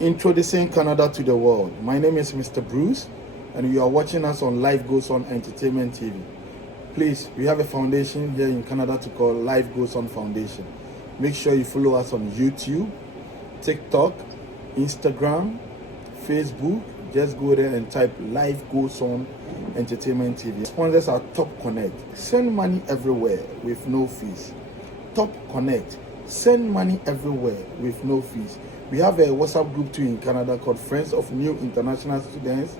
Introducing Canada to the world. My name is Mr. Bruce, and you are watching us on Life Goes On Entertainment TV. Please, we have a foundation here in Canada to call Life Goes On Foundation. Make sure you follow us on YouTube, TikTok, Instagram, Facebook. Just go there and type Life Goes On Entertainment TV. Sponsors are Top Connect. Send money everywhere with no fees. Top Connect. Send money everywhere with no fees. We have a WhatsApp group too in Canada called Friends of New International Students,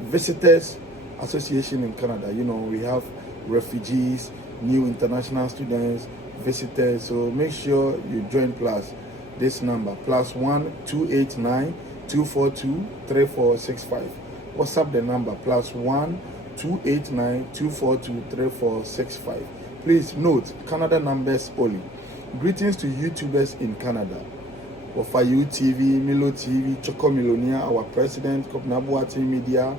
Visitors Association in Canada. You know, we have refugees, new international students, visitors. So make sure you join plus this number, +1 289 242 3465. WhatsApp the number, +1 289 242 3465. Please note, Canada numbers only. Greetings to YouTubers in Canada. Wafayu TV, Milo TV, Choco Milonia, our president, Kopnabuati Media.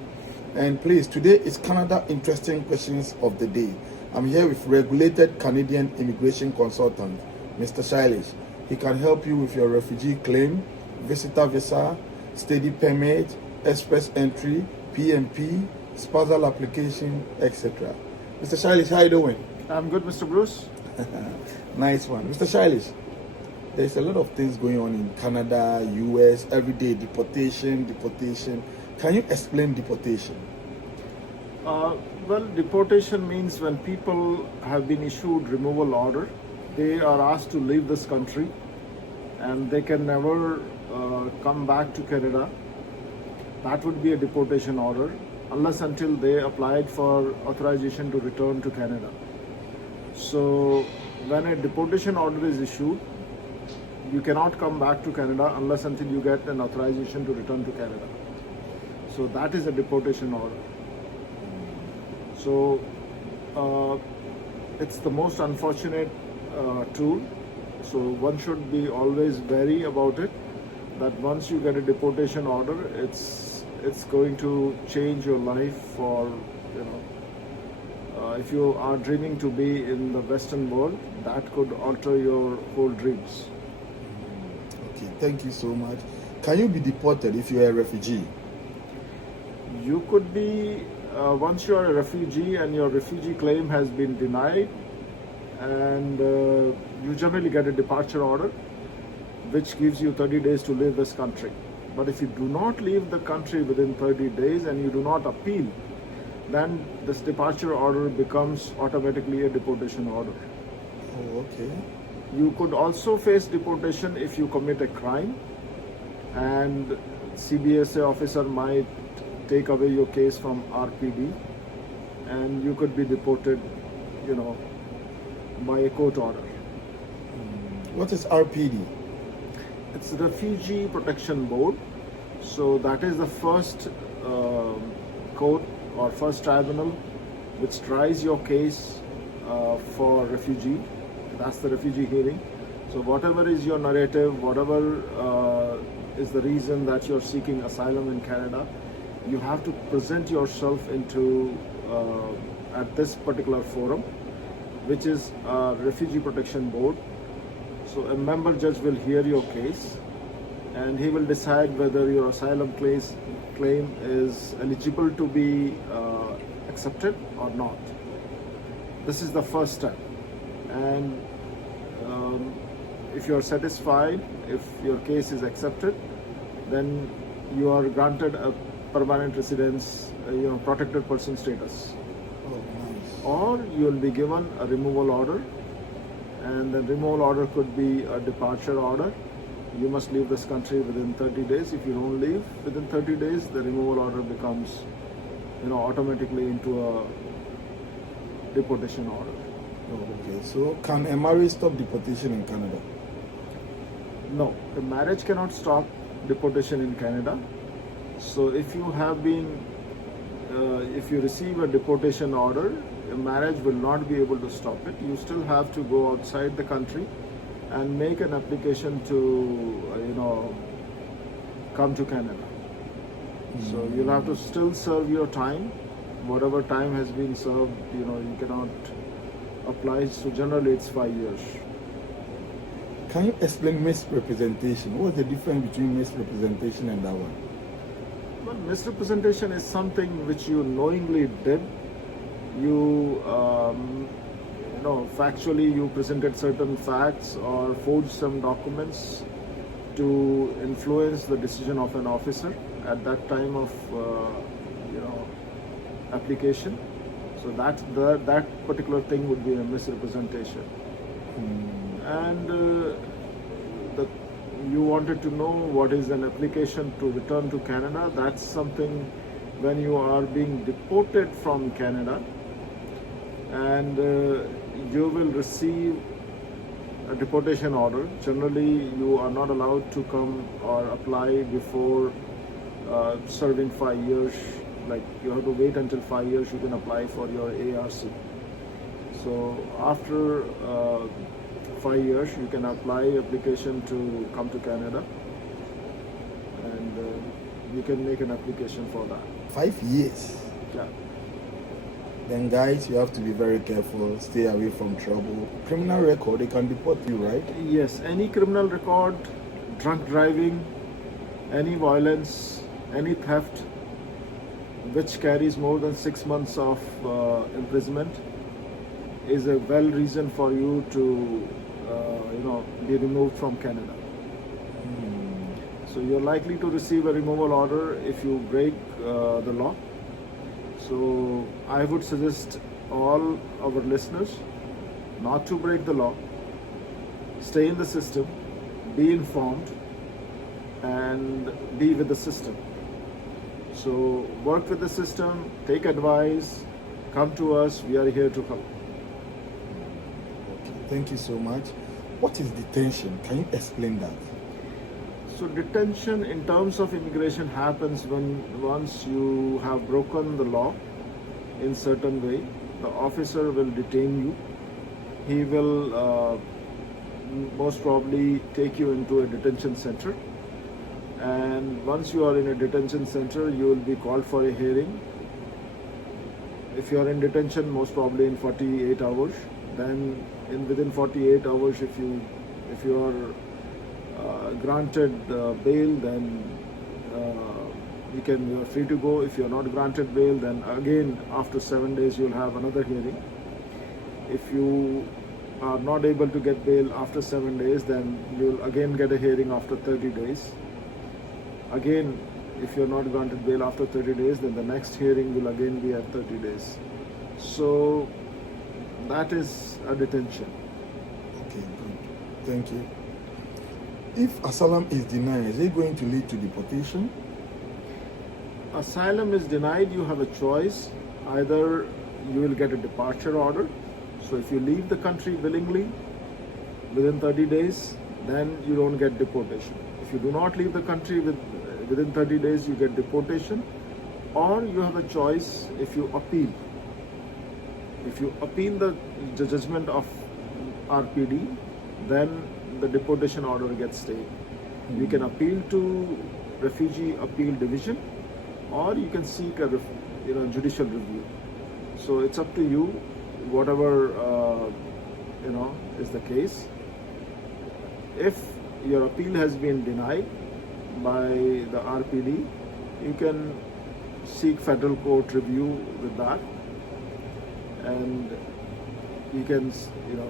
And please, today is Canada Interesting Questions of the Day. I'm here with regulated Canadian immigration consultant, Mr. Shailesh. He can help you with your refugee claim, visitor visa, study permit, express entry, PMP, spousal application, etc. Mr. Shailesh, how are you doing? I'm good, Mr. Bruce. Nice one. Mr. Shailesh, there's a lot of things going on in Canada, US, every day, deportation. Can you explain deportation? Well, deportation means when people have been issued removal order, they are asked to leave this country and they can never come back to Canada. That would be a deportation order unless until they applied for authorization to return to Canada. So when a deportation order is issued, you cannot come back to Canada unless until you get an authorization to return to Canada. So that is a deportation order. So it's the most unfortunate tool. So one should be always wary about it, that once you get a deportation order, it's going to change your life for, if you are dreaming to be in the Western world, that could alter your whole dreams. Okay, thank you so much. Can you be deported if you are a refugee? You could be, once you are a refugee and your refugee claim has been denied, and you generally get a departure order, which gives you 30 days to leave this country. But if you do not leave the country within 30 days and you do not appeal, then this departure order becomes automatically a deportation order. Oh, okay. You could also face deportation if you commit a crime, and CBSA officer might take away your case from RPD, and you could be deported, by a court order. What is RPD? It's Refugee Protection Board. So that is the first court or first tribunal which tries your case for refugee. That's the refugee hearing. So whatever is your narrative, whatever is the reason that you're seeking asylum in Canada, you have to present yourself into at this particular forum, which is Refugee Protection Board. So a member judge will hear your case and he will decide whether your asylum claim is eligible to be accepted or not. This is the first step. And if you are satisfied, if your case is accepted, then you are granted a permanent residence, protected person status. Oh, nice. Or you will be given a removal order, and the removal order could be a departure order. You must leave this country within 30 days. If you don't leave within 30 days, the removal order becomes, automatically into a deportation order. Oh, okay. So can a marriage stop deportation in Canada? No, the marriage cannot stop deportation in Canada. So if you have been, if you receive a deportation order, a marriage will not be able to stop it. You still have to go outside the country and make an application to, come to Canada. So you'll have to still serve your time. Whatever time has been served, you cannot apply. So generally it's 5 years. Can you explain misrepresentation? What's the difference between misrepresentation and that one? Well, misrepresentation is something which you knowingly did. You, factually you presented certain facts or forged some documents to influence the decision of an officer at that time of, application. So that particular thing would be a misrepresentation. And you wanted to know what is an application to return to Canada. That's something when you are being deported from Canada and you will receive a deportation order. Generally, you are not allowed to come or apply before serving 5 years. Like you have to wait until 5 years you can apply for your ARC. So after 5 years you can apply application to come to Canada, and you can make an application for that. 5 years. Yeah. Then guys, you have to be very careful, stay away from trouble. Criminal record, they can deport you, right? Yes, any criminal record, drunk driving, any violence, any theft which carries more than 6 months of imprisonment is a well reason for you to be removed from Canada. So you're likely to receive a removal order if you break the law. So I would suggest all our listeners not to break the law, stay in the system, be informed, and be with the system. So work with the system, take advice, come to us, we are here to help. Okay, thank you so much. What is detention? Can you explain that? So detention in terms of immigration happens once you have broken the law in certain way, the officer will detain you. He will most probably take you into a detention center. And once you are in a detention center, you will be called for a hearing. If you are in detention, most probably in 48 hours, then within 48 hours, if you are granted bail, then you are free to go. If you are not granted bail, then again after 7 days you will have another hearing. If you are not able to get bail after 7 days, then you will again get a hearing after 30 days. Again, if you are not granted bail after 30 days, then the next hearing will again be at 30 days. So that is a detention. Okay, good. Thank you. If asylum is denied, is it going to lead to deportation? Asylum is denied, you have a choice. Either you will get a departure order. So if you leave the country willingly within 30 days, then you don't get deportation. If you do not leave the country within 30 days, you get deportation. Or you have a choice if you appeal. If you appeal the judgment of RPD, then the deportation order gets stayed. You can appeal to Refugee Appeal Division, or you can seek a judicial review. So it's up to you, whatever is the case. If your appeal has been denied by the RPD, you can seek federal court review with that, and you can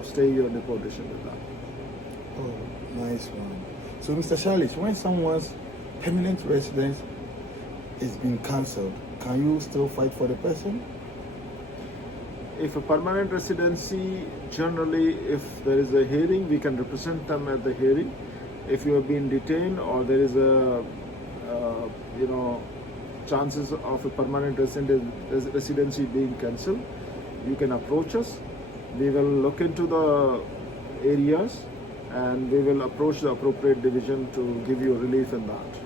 stay your deportation with that. Oh, nice one. So, Mr. Shalish, when someone's permanent residence is being cancelled, can you still fight for the person? If a permanent residency, generally, if there is a hearing, we can represent them at the hearing. If you have been detained or there is a, chances of a permanent residency being cancelled, you can approach us. We will look into the areas and we will approach the appropriate division to give you relief in that.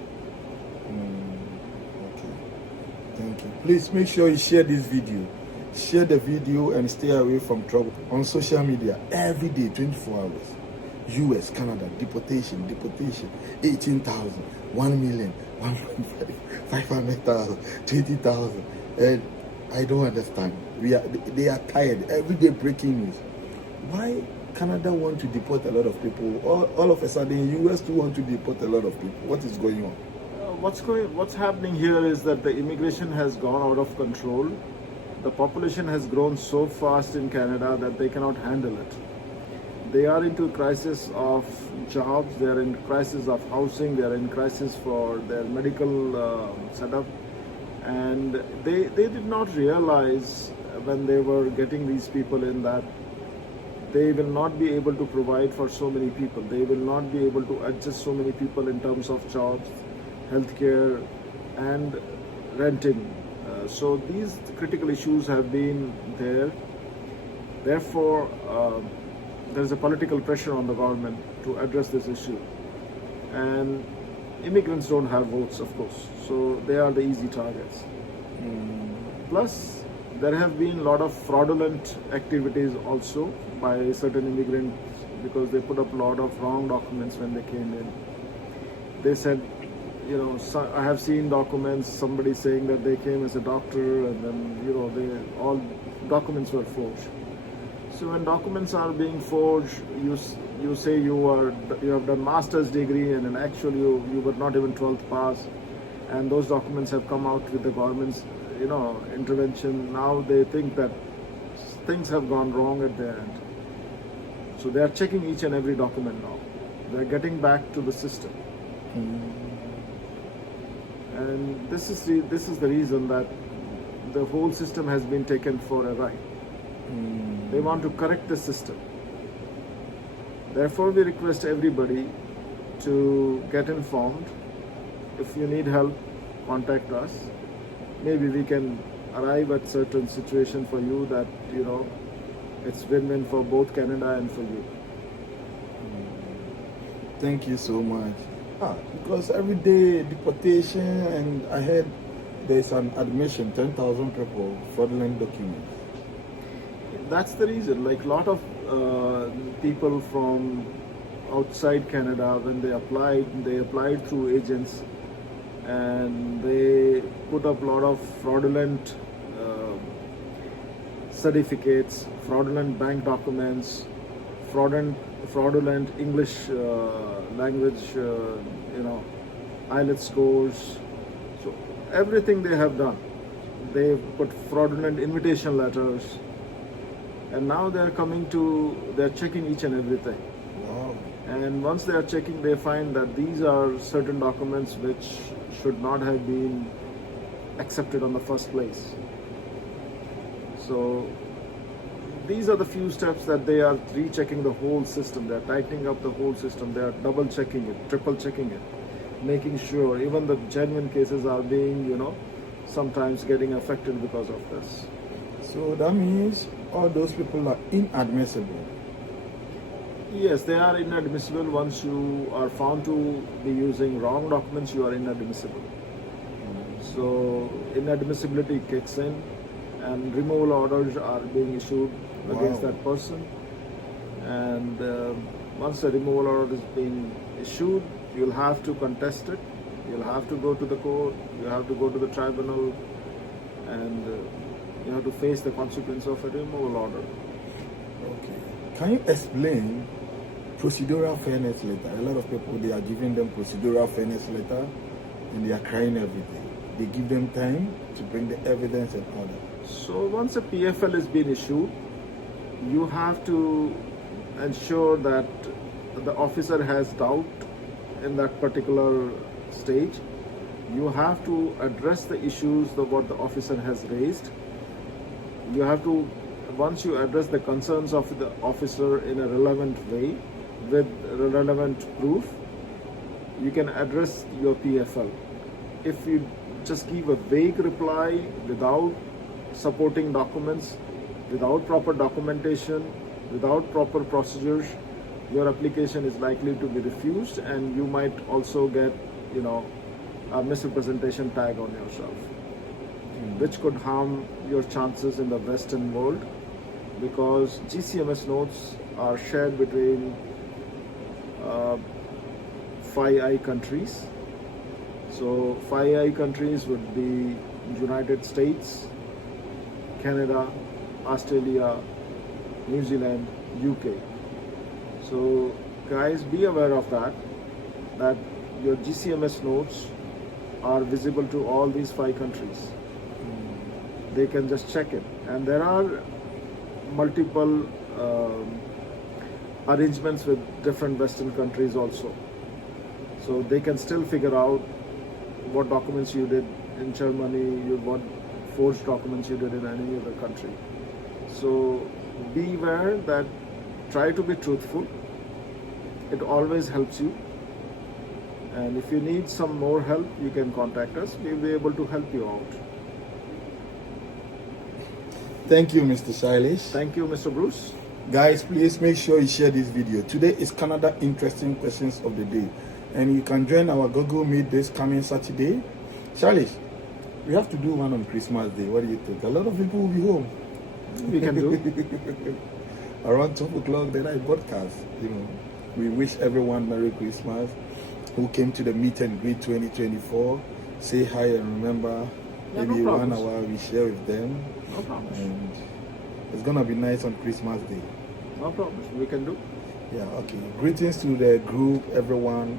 Okay. Thank you. Please make sure you share this video. Share the video and stay away from trouble on social media every day, 24 hours. US, Canada, deportation, 18,000, 1 million, 1.5, 500,000, 20,000. And I don't understand. They are tired. Every day breaking news. Why Canada want to deport a lot of people. All of a sudden, US too want to deport a lot of people. What is going on? What's happening here is that the immigration has gone out of control. The population has grown so fast in Canada that they cannot handle it. They are into crisis of jobs, they are in crisis of housing, they are in crisis for their medical setup, and they did not realize when they were getting these people in that they will not be able to provide for so many people. They will not be able to adjust so many people in terms of jobs, healthcare, and renting. So these critical issues have been there. Therefore, there is a political pressure on the government to address this issue. And immigrants don't have votes, of course, so they are the easy targets. Plus, there have been a lot of fraudulent activities also by certain immigrants because they put up a lot of wrong documents when they came in. They said, I have seen documents, somebody saying that they came as a doctor, and then, all documents were forged. So when documents are being forged, you say you have done master's degree, and in actual you were not even 12th pass, and those documents have come out with the government's intervention. Now they think that things have gone wrong at their end. So they are checking each and every document now. They are getting back to the system. And this is the reason that the whole system has been taken for a ride. They want to correct the system. Therefore, we request everybody to get informed. If you need help, contact us. Maybe we can arrive at certain situation for you that it's win-win for both Canada and for you. Thank you so much. Because every day deportation, and I heard there's an admission, 10,000 people, fraudulent documents. That's the reason. Like a lot of people from outside Canada, when they applied through agents, and they put up a lot of fraudulent certificates, fraudulent bank documents, fraudulent English language, IELTS scores. So everything they have done. They've put fraudulent invitation letters, and now they're checking each and everything. Wow. And once they are checking, they find that these are certain documents which should not have been accepted on the first place. So these are the few steps that they are rechecking the whole system. They are tightening up the whole system. They are double checking it, triple checking it, making sure even the genuine cases are being, sometimes getting affected because of this. So that means all those people are inadmissible. Yes, they are inadmissible. Once you are found to be using wrong documents, you are inadmissible. So inadmissibility kicks in, and removal orders are being issued against that person. And once a removal order is being issued, you'll have to contest it. You'll have to go to the court. You have to go to the tribunal, and you have to face the consequence of a removal order. Okay. Can you explain procedural fairness letter? A lot of people, they are giving them procedural fairness letter, and they are crying everything. They give them time to bring the evidence and all that. So once a PFL is being issued, you have to ensure that the officer has doubt in that particular stage. You have to address the issues of what the officer has raised. You have to, once you address the concerns of the officer in a relevant way with relevant proof, you can address your PFL. If you just give a vague reply without supporting documents, without proper documentation, without proper procedures, your application is likely to be refused, and you might also get, a misrepresentation tag on yourself, which could harm your chances in the Western world, because GCMS notes are shared between 5I countries. So 5I countries would be United States, Canada, Australia, New Zealand, UK. So guys, be aware of that your GCMS notes are visible to all these 5 countries. They can just check it, and there are multiple arrangements with different Western countries also, so they can still figure out what documents you did in Germany, what forged documents you did in any other country. So be aware that try to be truthful. It always helps you, and if you need some more help, you can contact us. We'll be able to help you out. Thank you, Mr. Shailesh. Thank you, Mr. Bruce. Guys, please make sure you share this video. Today is Canada Interesting Questions of the Day, and you can join our Google Meet this coming Saturday. Shailesh, we have to do one on Christmas Day. What do you think? A lot of people will be home. We can do. Around 12 o'clock, then I broadcast. We wish everyone Merry Christmas who came to the meet and greet 2024. Say hi and remember, maybe no 1 hour we share with them. No problem. And it's gonna be nice on Christmas Day. No problem. We can do. Yeah, okay. Greetings to the group, everyone.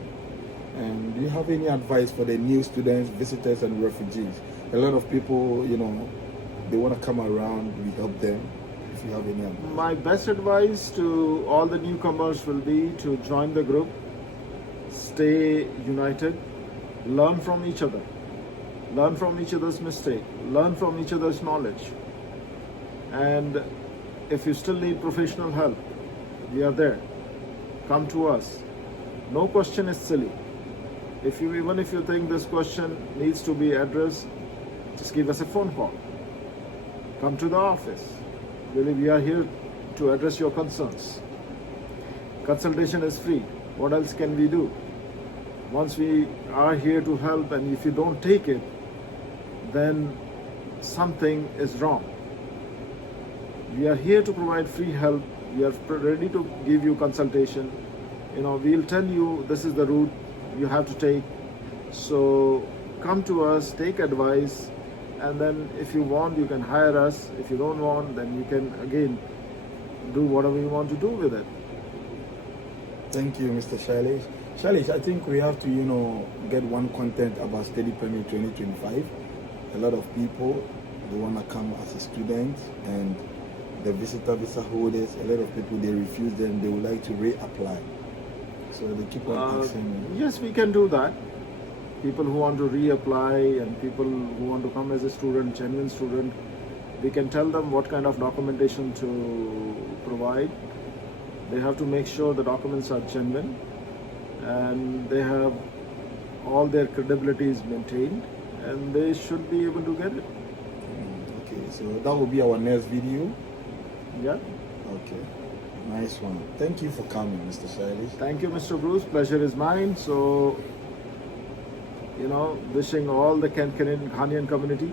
And do you have any advice for the new students, visitors, and refugees? A lot of people, they want to come around. We help them. If you have any advice. My best advice to all the newcomers will be to join the group, stay united, learn from each other, learn from each other's mistake, learn from each other's knowledge. And if you still need professional help, we are there. Come to us. No question is silly. Even if you think this question needs to be addressed, just give us a phone call. Come to the office. Really, we are here to address your concerns. Consultation is free. What else can we do? Once we are here to help, and if you don't take it, then something is wrong. We are here to provide free help. We are ready to give you consultation. We'll tell you this is the route you have to take. So come to us, take advice, and then if you want, you can hire us. If you don't want, then you can again do whatever you want to do with it. Thank you, Mr. Shailesh. Shailesh, I think we have to, get one content about Study Permit 2025. A lot of people, they want to come as a student, and the visitor visa holders, a lot of people, they refuse them. They would like to reapply. So they keep on asking me. Yes, we can do that. People who want to reapply and people who want to come as a student, genuine student, we can tell them what kind of documentation to provide. They have to make sure the documents are genuine and they have all their credibility is maintained, and they should be able to get it. Okay, so that will be our next video. Yeah. Okay. Nice one. Thank you for coming, Mr. Shailesh. Thank you, Mr. Bruce. Pleasure is mine. So, wishing all the Ghanaian community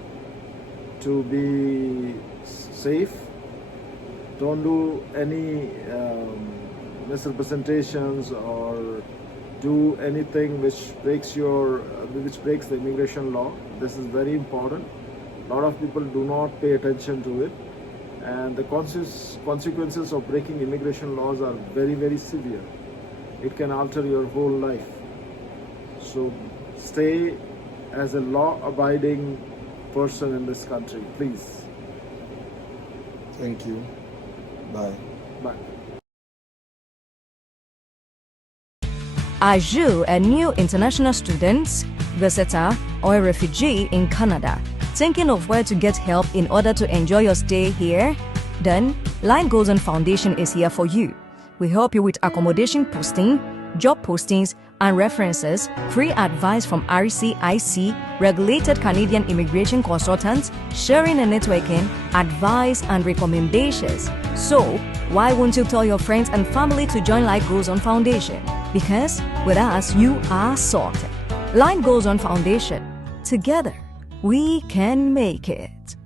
to be safe. Don't do any misrepresentations or do anything which breaks the immigration law. This is very important. A lot of people do not pay attention to it. And the consequences of breaking immigration laws are very, very severe. It can alter your whole life. So stay as a law-abiding person in this country, please. Thank you. Bye. Bye. Are you a new international student, visitor, or a refugee in Canada? Thinking of where to get help in order to enjoy your stay here? Then, Line Goes On Foundation is here for you. We help you with accommodation posting, job postings, and references, free advice from RCIC, regulated Canadian immigration consultants, sharing and networking, advice and recommendations. So, why won't you tell your friends and family to join Line Goes On Foundation? Because with us, you are sorted. Line Goes On Foundation. Together, we can make it.